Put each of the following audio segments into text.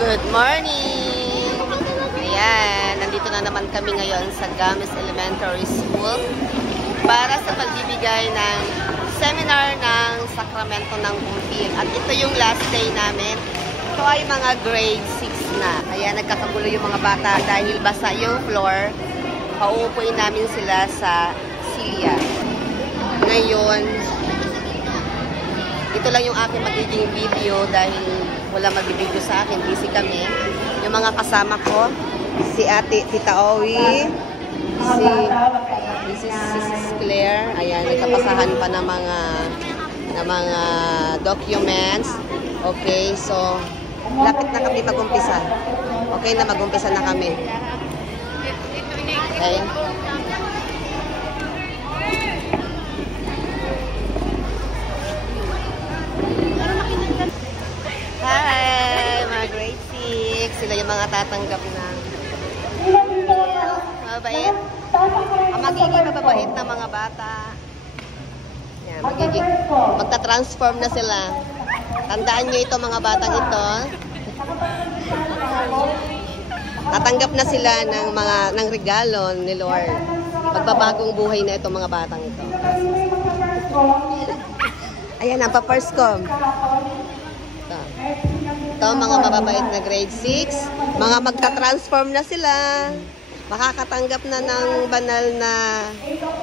Good morning! Ayan, nandito na naman kami ngayon sa Gamis Elementary School para sa pagbibigay ng seminar ng Sakramento ng Kumpil. At ito yung last day namin. Ito ay mga grade 6 na. Kaya nagkakagulo yung mga bata dahil basa yung floor. Pauupuin namin sila sa silya. Ngayon, ito lang yung aking magiging video dahil wala mag-video sa akin. Busy kami. Yung mga kasama ko, si Tita Owie, si Mrs. Claire. Ayan, nagkapasahan pa ng mga documents. Okay, so lapit na kami mag-umpisa. Okay na, mag-umpisa na kami. Okay. Hi, mga grade 6. Sila yung mga tatanggap ng mabait. Ang magiging mababait na mga bata. Yan, magta-transform na sila. Tandaan nyo ito, mga batang ito. Tatanggap na sila ng regalo ni Lord. Magbabagong buhay na itong mga batang ito. Ayan, ang pa-first com. Ito, mga mababait na grade 6. Mga magta-transform na sila. Makakatanggap na ng banal na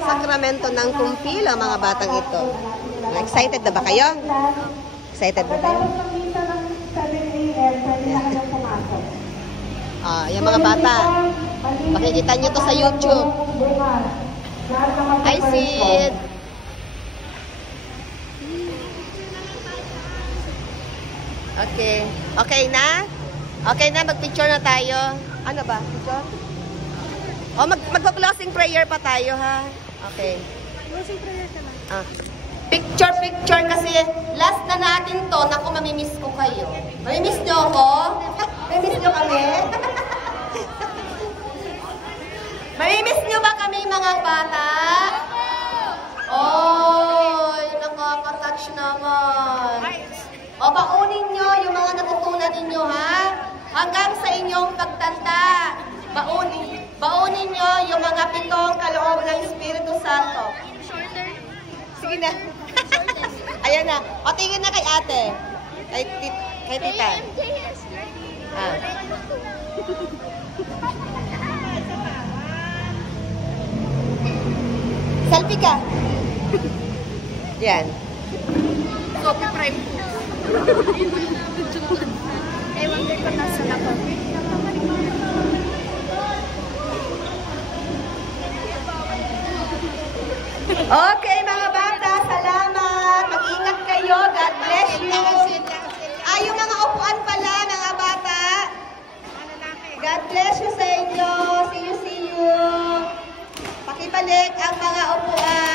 sakramento ng kumpil ang mga batang ito. Excited na ba kayo? Excited na kayo? Yung mga bata. Makikita nyo to sa YouTube. Hi, Sid! Okay. Okay na? Okay na, mag-picture na tayo. Ano ba? Picture? O, mag-closing prayer pa tayo, ha? Okay. Closing prayer ka na. Picture kasi last na natin to. Naku, mamimiss ko kayo. Mamimiss nyo ako? Mamimiss nyo kami? Mamimiss nyo ba kami, mga bata? Oy, nakaka-touch naman. O, baunin nyo yung mga natutunan ninyo, ha? Hanggang sa inyong pagtanda. Baunin nyo yung mga 7 kaloob ng Espiritu Santo. Shorter. Sige na. Ayan na. O, tingin na kay ate. Kay tita. Selfie ka. Yan. Copy prime po. Ewan ko nasa na po. Okay, mga bata, salamat. Mag-ingat kayo. God bless you. Yung mga upuan pala, mga bata. God bless you sa inyo. See you. Pakibalik ang mga upuan.